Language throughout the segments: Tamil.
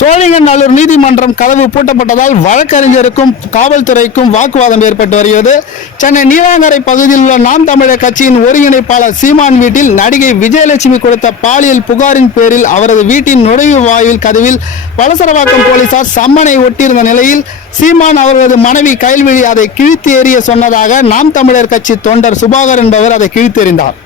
சோழிங்கநல்லூர் நீதிமன்றம் கதவு பூட்டப்பட்டதால் வழக்கறிஞருக்கும் காவல்துறைக்கும் வாக்குவாதம் ஏற்பட்டு வருகிறது. சென்னை நீலாங்கரை பகுதியில் உள்ள நாம் தமிழர் கட்சியின் ஒருங்கிணைப்பாளர் சீமான் வீட்டில் நடிகை விஜயலட்சுமி கொடுத்த பாலியல் புகாரின் பேரில் அவரது வீட்டின் நுழைவு வாயில் கதவில் வலசரவாக்கம் போலீசார் சம்மனை ஒட்டியிருந்த நிலையில் சீமான் அவரது மனைவி கைல்விழி அதை கிழித்து எறிய சொன்னதாக நாம் தமிழர் கட்சி தொண்டர் சுபாகர் என்பவர் அதை கிழித்தெறிந்தார்.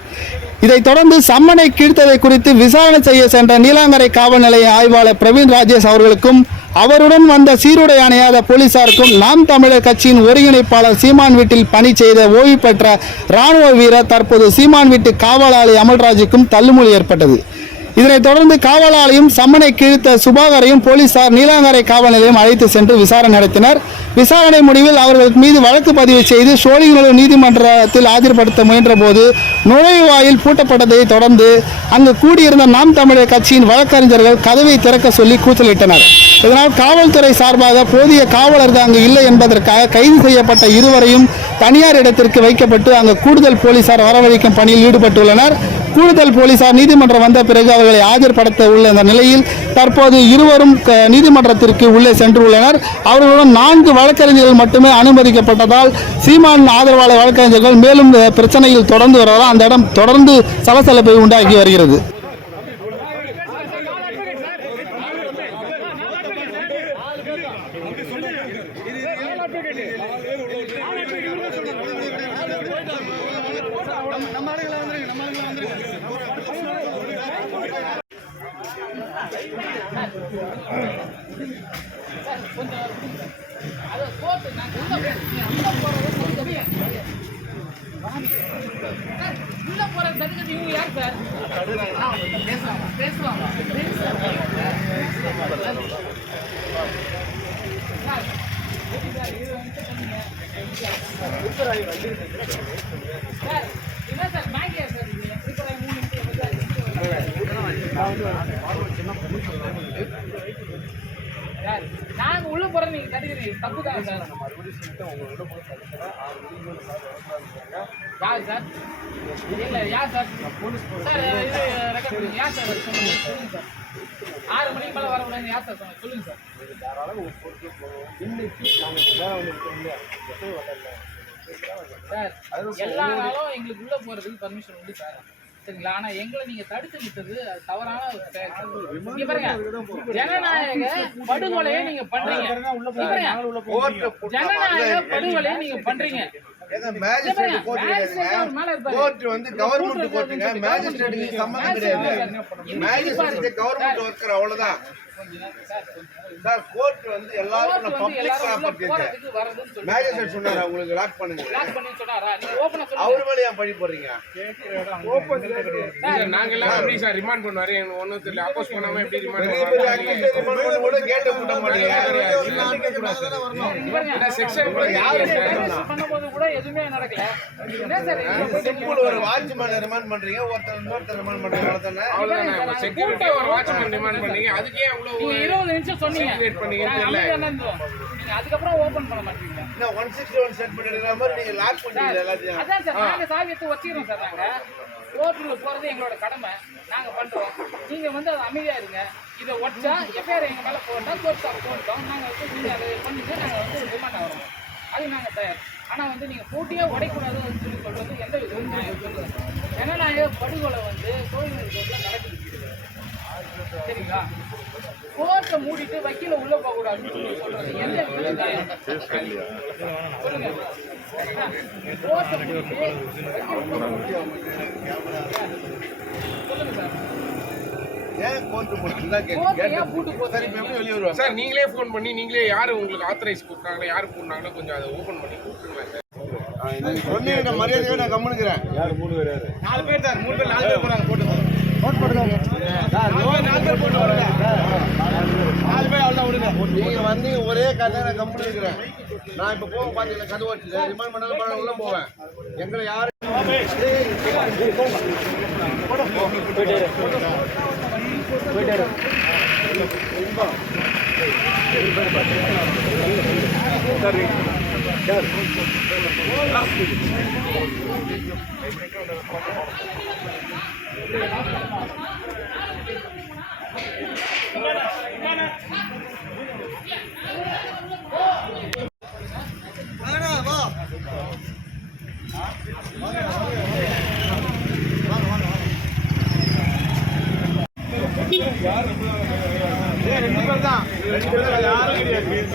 இதைத் தொடர்ந்து சம்மனை கீழ்த்ததை குறித்து விசாரணை செய்ய சென்ற நீலாங்கரை காவல் நிலைய ஆய்வாளர் பிரவீன் ராஜேஷ் அவர்களுக்கும் அவருடன் வந்த சீருடை அணியாத போலீசாருக்கும் நாம் தமிழர் கட்சியின் ஒருங்கிணைப்பாளர் சீமான் வீட்டில் பணி செய்த ஓய்வு பெற்ற இராணுவ வீரர் தற்போது சீமான் வீட்டு காவலாளி அமல்ராஜுக்கும் தள்ளுமுடி ஏற்பட்டது. இதனைத் தொடர்ந்து காவலாளியும் சம்மனை கீழ்த்த சுபாகரையும் போலீசார் நீலாங்கரை காவல் நிலையம் அழைத்து சென்று விசாரணை நடத்தினர். விசாரணை முடிவில் அவர்கள் மீது வழக்கு பதிவு செய்து சோழிங்கநல்லூர் நீதிமன்றத்தில் ஆஜர்படுத்த முயன்ற போது நுழைவாயில் பூட்டப்பட்டதை தொடர்ந்து அங்கு கூடியிருந்த நாம் தமிழர் கட்சியின் வழக்கறிஞர்கள் கதவை திறக்க சொல்லி கூச்சலிட்டனர். இதனால் காவல்துறை சார்பாக போதிய காவலர்கள் அங்கு இல்லை என்பதற்காக கைது செய்யப்பட்ட இருவரையும் தனியார் இடத்திற்கு வைக்கப்பட்டு அங்கு கூடுதல் போலீசார் வரவழைக்கும் பணியில் ஈடுபட்டுள்ளனர். கூடுதல் போலீசார் நீதிமன்றம் வந்த பிறகு அவர்களை ஆஜர்படுத்த உள்ள இந்த நிலையில் தற்போது இருவரும் நீதிமன்றத்திற்கு உள்ளே சென்றுள்ளனர். அவர்களுடன் 4 வழக்கறிஞர்கள் மட்டுமே அனுமதிக்கப்பட்டதால் சீமான் ஆதரவாளர் வழக்கறிஞர்கள் மேலும் பிரச்சனையில் தொடர்ந்து வருவதால் அந்த இடம் தொடர்ந்து சலசலப்பை உண்டாக்கி வருகிறது. நாங்க உள்ள போற நீங்க தடுக்கிறீங்க தப்பு தான் சார். யார் சார்? இல்ல யார் சார்? சார் இது ரெக்கார்ட் பண்ணுங்க. யார் சார் சொல்லுங்க சார். 6 மணிக்கு மேல வரக்கூடாது யார் சார் சொன்னாங்க சொல்லுங்க சார். சார் எல்லா நாளும் எங்களுக்கு உள்ள போறதுக்கு பர்மிஷன் உண்டு சார், சரிங்களா? ஆனா எங்களை நீங்க தடுத்து விட்டது அது தவறான ஜனநாயக படுகொலையை நீங்க பண்றீங்க. ஜனநாயக படுகொலையை நீங்க பண்றீங்க. கோர்ட் வந்து கவர்மெண்ட் கோர்ட்டுங்க, மேஜிஸ்ட்ரேட்டுக்கு சம்பந்தம் கிடையாது. மேஜிஸ்ட்ரேட் கவர்மெண்ட் ஒர்க்கர் அவ்வளவுதான் சார். கோர்ட் வந்து எல்லாரும் பப்ளிக் ப்ராப்பர்ட்டி. மேஜிஸ்ட்ரேட் சொன்னாரா உங்களுக்கு லாக் பண்ணுங்க? அவரு மேல ஏன் பழி போடுறீங்க? நாங்க எல்லாம் எப்படி சார் ரிமாண்ட் பண்ணுவாரு? எனக்கு ஒண்ணும் தெரியல. அப்போஸ் பண்ணாம எப்படி ரிமாண்ட் பண்ணுவாரு? கூட கேட்ட கூட்ட மாட்டீங்க. செக்ஷன் பண்ணும்போது கூட எதுவுமே நடக்கல. என்ன சார் சிம்பிள் ஒரு வாட்ச்மேன் ரிமாண்ட் பண்றீங்க, இன்னொருத்தர் ரிமாண்ட் பண்றீங்க, அவ்வளவுதானே. செக்யூரிட்டி ஒரு வாட்ச்மேன் ரிமாண்ட் பண்ணீங்க, அதுக்கே அவ்வளவு 20 நிமிஷம் சொன்னீங்க. வெயிட் பண்ணீங்க தெரியல. நீங்க அதுக்கப்புறம் ஓபன் பண்ண மாட்டீங்க. என்ன 161 செட் பண்ணிடுற மாதிரி நீங்க லாக் பண்ணீங்க எல்லாத்தையும். அதான் சார் நாங்க சாவி எடுத்து வச்சிரோம் சார். நாங்க கோர்ட்டுல போறது எங்களோட கடமை, நாங்க பண்றோம். நீங்க வந்து அது அமைதியா இருங்க. இதை ஒட்டா எஃப்ஐஆர் எங்க மேல போட்டா கோர்ட் போட்டோம். நாங்க வந்து அதை பண்ணிட்டு நாங்க வந்து ரிமாண்ட் ஆகிறோம். அது நாங்க தயார். ஆனா வந்து நீங்க போட்டியே உடைக்கூடாதுன்னு சொல்லி சொல்றது எந்த விதம்? ஜனநாயக படுகொலை வந்து சோழிங்கநல்லூர்ல நடக்குது, சரிங்களா? கோர்ட்டை மூடிட்டு வக்கீல உள்ள போக கூடாதுன்னு சொல்லி சொல்றது எந்த விதம்? சொல்லுங்க. கோர்ட்டை மூடிட்டு சொல்லுங்க சார். ஏன் கோர்ட் போட்டுதா கேக்குறீங்க? சார் நீங்களே ஃபோன் பண்ணி நீங்களே யாரு உங்களுக்கு ஆத்தரைஸ் கொடுத்தாங்களோ யாரு போடுறாங்களோ கொஞ்சம் அதை ஓபன் பண்ணி கொடுத்துருங்களேன் சார். சொன்னீங்க மரியாதையா நான் கம்முனுக்குறேன். 4 பேர் சார், 3 பேர் 4 பேர் போறாங்க. போட்டு நோட் பண்ணுங்க சார். 4 பேர் போட்டு வரங்க. 4 பேர் அவ்வளவு விடுங்க. நீங்க வந்து ஒரே கதை நான் கம்முனுக்குறேன். நான் இப்ப போக பாத்தீங்களா கதை ஓட்டில ரிமாண்ட் பண்ணாலும் பணம் உள்ள போவேன். எங்களை யாரு போயிட்டாரு சார். யாரும் கிடையாது.